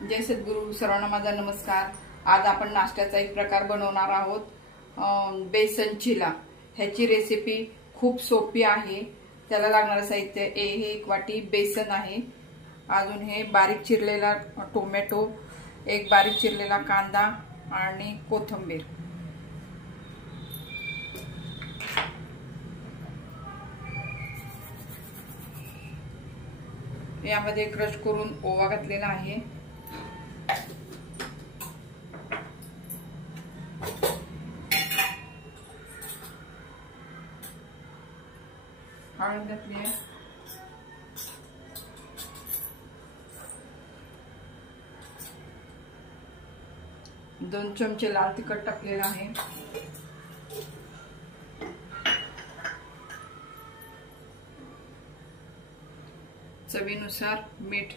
जय सद्गुरू. सर्वांना माझा नमस्कार. आज आपण नाश्त्याचा एक प्रकार बनवणार आहोत, बेसन चिला. ह्याची रेसिपी खूप सोपी आहे. त्याला लागणारे साहित्य हे 1 वाटी बेसन आहे, अजून हे बारीक चिरलेला टोमॅटो, एक बारीक चिरलेला कांदा आणि कोथिंबीर. यामध्ये क्रश करून ओवा घातलेला आहे. हळद घातली आहे. दोन चमचे लाल तिखट टाकलेला आहे. चवीनुसार मीठ.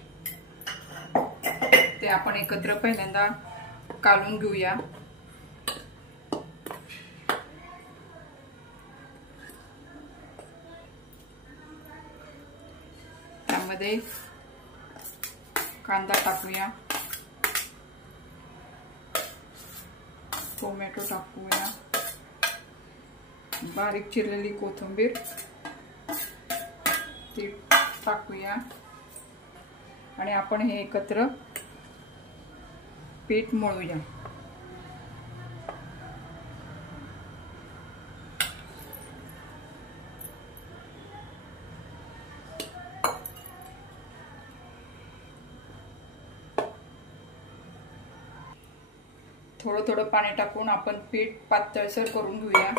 ते आपण एकत्र पहिल्यांदा कालून घेऊया. त्यामध्ये कांदा टाकूया, टोमॅटो टाकूया, बारीक चिरलेली कोथिंबीर ती टाकूया आणि आपण हे एकत्र पीठ मळूया. थोडं थोडं पाणी टाकून आपण पीठ पातळसर करून घेऊया.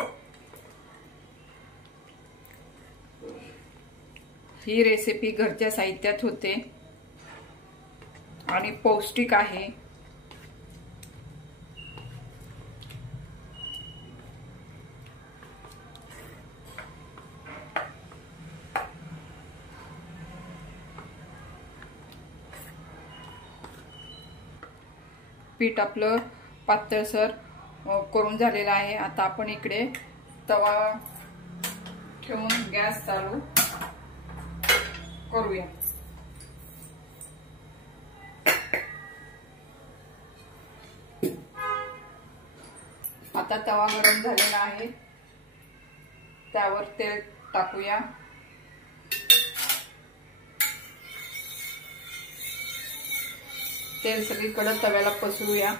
ही रेसिपी घरच्या साहित्यात होते आणि पौष्टिक आहे. पीठ आपलं पातळसर करून झालेलं आहे. आता आपण इकडे तवा ठेवून गॅस चालू करूया. आता तवा गरम झालेला आहे, त्यावर तेल टाकूया. तेल सगळीकडे तव्याला पसरूया.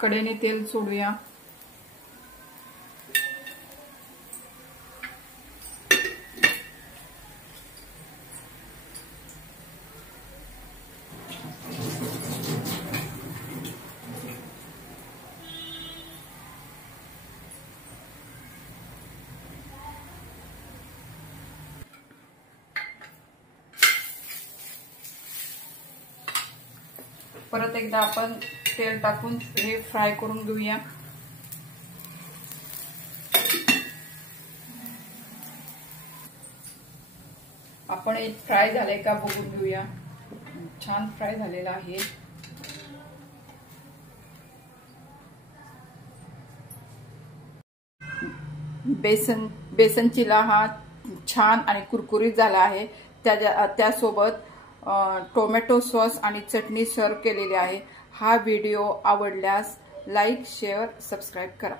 कढईने तेल सोडूया. परत एकदा आपण तेल टाकून हे फ्राय करून घेऊया. आपण एक फ्राय झालंय का बघून घेऊया. छान फ्राय झालेला आहे. बेसन चिला हा छान आणि कुरकुरीत झाला आहे. त्यासोबत टोमॅटो सॉस आणि चटणी सर्व केलेली आहे. हा व्हिडिओ आवडल्यास लाईक, शेअर, सबस्क्राईब करा.